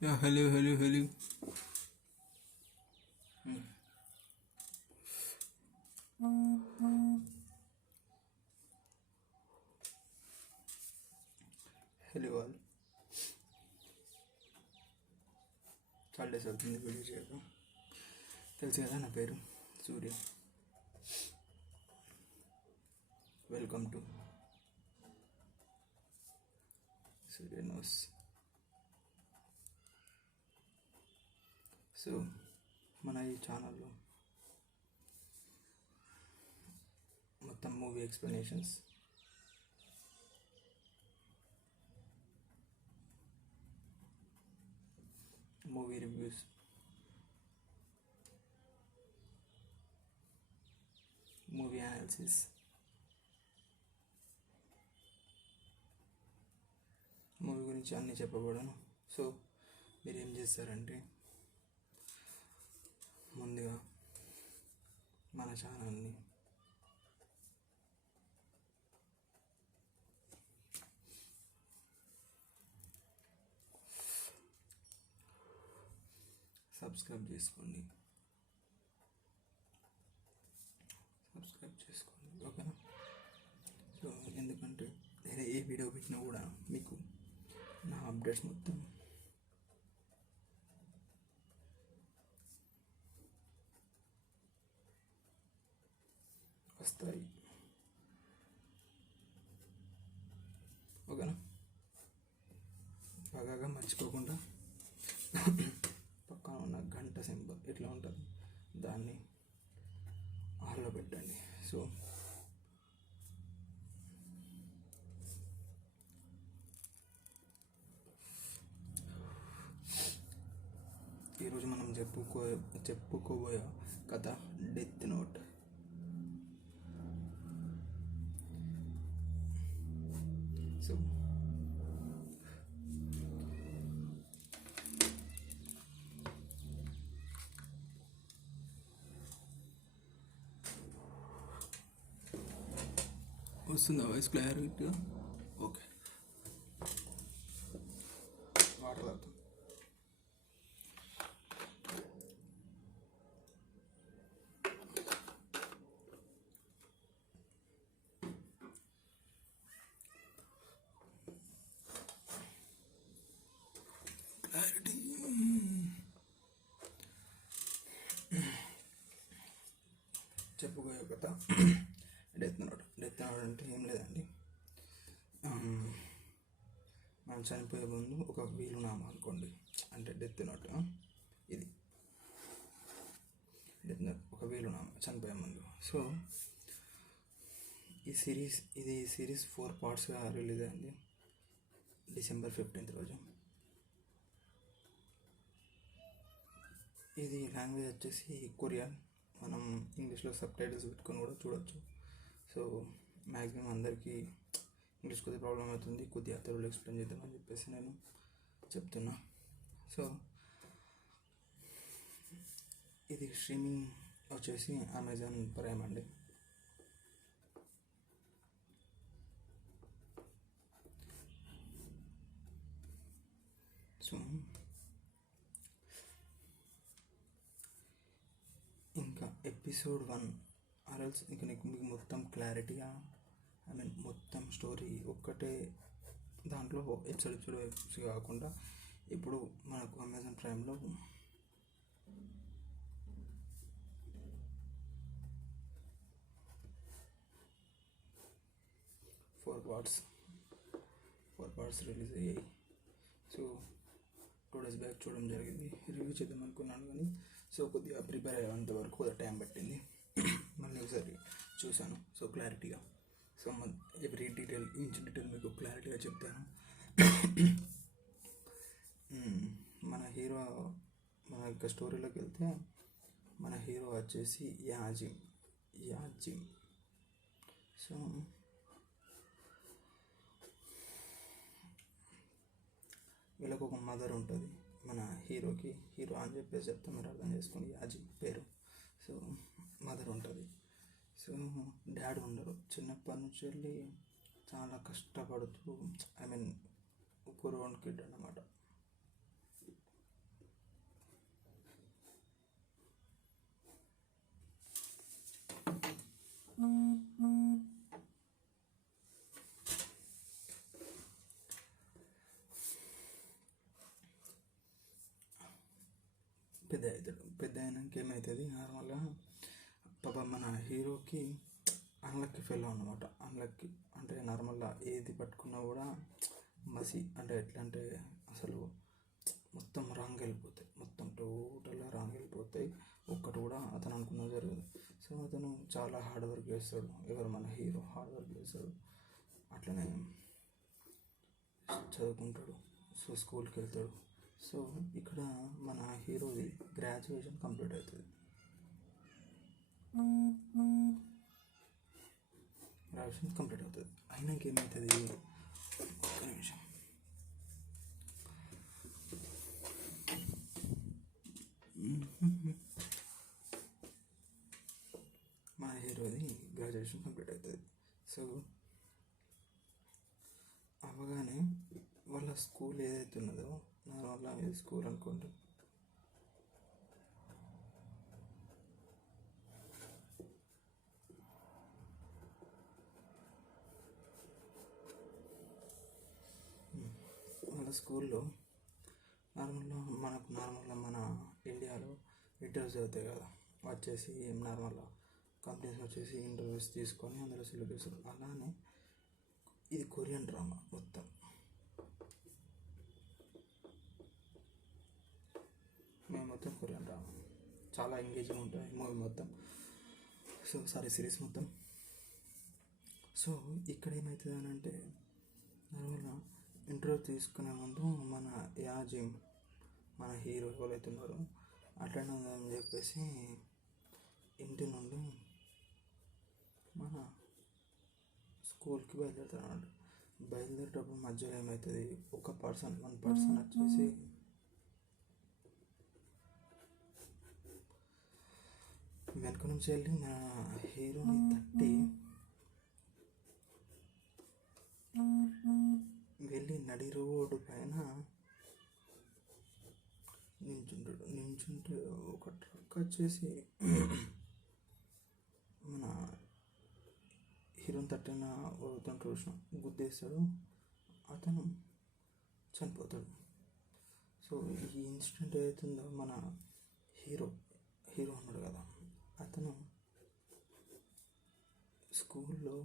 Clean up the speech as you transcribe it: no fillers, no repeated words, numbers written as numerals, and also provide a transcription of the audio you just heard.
Yeah, hello, hello, hello. Hello all. చాలా days అవుతుంది video చేయక. తెలుసు కదా నా పేరు Surya. Welcome to Surya knows. So మన ఈ ఛానల్లో మొత్తం movie explanations, movie reviews, movie analysis, movie గురించి అన్నీ చెప్పబడను. సో మీరు ఏం చేస్తారంటే ముందుగా మన ఛానల్ని సబ్స్క్రైబ్ చేసుకోండి, ఓకేనా? సో ఎందుకంటే నేను ఏ వీడియో పెట్టినా కూడా మీకు నా అప్డేట్స్ మొత్తం వస్తాయి, ఓకేనా? బాగా మర్చిపోకుండా పక్కన ఉన్న గంట సింబల్ ఎట్లా ఉంటుంది దాన్ని ఆన్లో పెట్టండి. సో ఈరోజు మనం చెప్పుకోబోయే కథ డెత్ నోట్. సో వస్తుందా వాయిస్ క్లారిటీగా? ఓకే, వాటర్ తాగుతాం. క్లారిటీ. చెప్పుకోయే కథ డెత్ నోట్. డెత్ నోట్ అంటే ఏం లేదండి, మనం చనిపోయే ముందు ఒక వీలునామా అనుకోండి. అంటే డెత్ నోట్ ఇది డెత్ నోట్ ఒక వీలునామా చనిపోయే ముందు. సో ఇది సిరీస్ 4 పార్ట్స్గా రిలీజ్ అయింది December 15th రోజు. ఇది లాంగ్వేజ్ వచ్చేసి కొరియన్. మనం ఇంగ్లీష్లో సబ్‌టైటిల్స్ పెట్టుకొని కూడా చూడొచ్చు. సో మ్యాక్సిమం అందరికీ ఇంగ్లీష్ కొద్దిగా ప్రాబ్లం అవుతుంది, కొద్దిగా తెలుగులో ఎక్స్ప్లెయిన్ చేద్దామని చెప్పేసి నేను చెప్తున్నా. సో ఇది స్ట్రీమింగ్ వచ్చేసి అమెజాన్ ప్రైమ్ అండి. సో ఇంకా ఎపిసోడ్ 1 ఆర్ఎల్స్ ఇంకా మీకు మొత్తం క్లారిటీగా, మొత్తం స్టోరీ ఒక్కటే దాంట్లో ఎపిసోడ్ కాకుండా ఇప్పుడు మనకు అమెజాన్ ప్రైమ్లో 4 పార్ట్స్ రిలీజ్ అయ్యాయి. సో 2 days బ్యాక్ చూడడం జరిగింది. రివ్యూ చేద్దాం అనుకున్నాను కానీ సో కొద్దిగా ప్రిపేర్ అయ్యేంత వరకు కొద్దిగా టైం పట్టింది. మళ్ళీ ఒకసారి చూశాను సో క్లారిటీగా. సో ఎవ్రీ డీటెయిల్ డీటెయిల్ మీకు క్లారిటీగా చెప్తాను. మన హీరో, మన యొక్క స్టోరీలోకి వెళ్తే మన హీరో వచ్చేసి యాజిమ్. సో వీళ్ళకు ఒక మదర్ ఉంటుంది. మన హీరో అని చెప్పేసి చెప్తే మీరు అర్థం చేసుకోండి, యాజీ పేరు. సో మదర్ ఉంటుంది. సో డాడీ ఉండరు. చిన్నప్పటి నుంచి వెళ్ళి చాలా కష్టపడుతూ పూర్ ఓన్ కిడ్ అన్నమాట. పెద్ద అవుతాడు. పెద్ద అయినాక ఏమవుతుంది నార్మల్గా పాపం మన హీరోకి అన్లక్కీ ఫెయిల్ అనమాట. అన్లక్కీ అంటే నార్మల్గా ఏది పట్టుకున్నా కూడా మసి అంటే ఎట్లా అంటే అసలు మొత్తం రాంగ్ వెళ్ళిపోతాయి, మొత్తం టోటల్గా రాంగ్ వెళ్ళిపోతాయి. ఒక్కటి కూడా అతను అనుకున్నది జరగదు. సో అతను చాలా హార్డ్ వర్క్ చేస్తాడు. ఎవరు మన హీరో హార్డ్ వర్క్ చేస్తాడు, అట్లనే చదువుకుంటాడు. సో స్కూల్కి వెళ్తాడు. సో ఇక్కడ మన హీరోది గ్రాడ్యుయేషన్ కంప్లీట్ అవుతుంది. గ్రాడ్యుయేషన్ కంప్లీట్ అవుతుంది అయినాక ఏమవుతుంది, ఒక్క నిమిషం. మన హీరోది గ్రాడ్యుయేషన్ కంప్లీట్ అవుతుంది. సో అవగానే వాళ్ళ స్కూల్ ఏదైతే ఉన్నదో నార్మల్గా స్కూల్ అనుకోండి, వాళ్ళ స్కూల్లో నార్మల్గా మన ఇండియాలో ఇంటర్వ్యూస్ అవుతాయి కదా, వచ్చేసి నార్మల్గా కంపెనీస్ వచ్చేసి ఇంటర్వ్యూస్ తీసుకొని అందులో సెలెక్ట్ చేస్తారు. అలానే ఇది కొరియన్ డ్రామా మొత్తం. మేము మొత్తం కొరియన్ డ్రామా చాలా ఎంగేజింగ్ ఉంటుంది మూవీ మొత్తం. సో సిరీస్ మొత్తం. సో ఇక్కడ ఏమవుతుంది అని అంటే నార్మల్గా ఇంటర్వ్యూ తీసుకునే ముందు మన యాజిమ్ మన హీరో ఎవరైతే ఉన్నారో అటెండ్ అని చెప్పేసి ఇంటి నుండి మన స్కూల్కి బయలుదేరుతాడు. బయలుదేరేటప్పుడు మధ్యలో ఏమవుతుంది, వన్ పర్సన్ వచ్చేసి వెనక నుంచి వెళ్ళి మన హీరోని తట్టి వెళ్ళి నడి రోడ్డు పైన నించుంటే ఒక ట్రక్ వచ్చేసి మన హీరోని తట్టిన చూసిన గుద్దేస్తాడు, అతను చనిపోతాడు. సో ఈ ఇన్సిడెంట్ ఏదైతుందో మన హీరో ఉన్నాడు కదా, అతను స్కూల్లో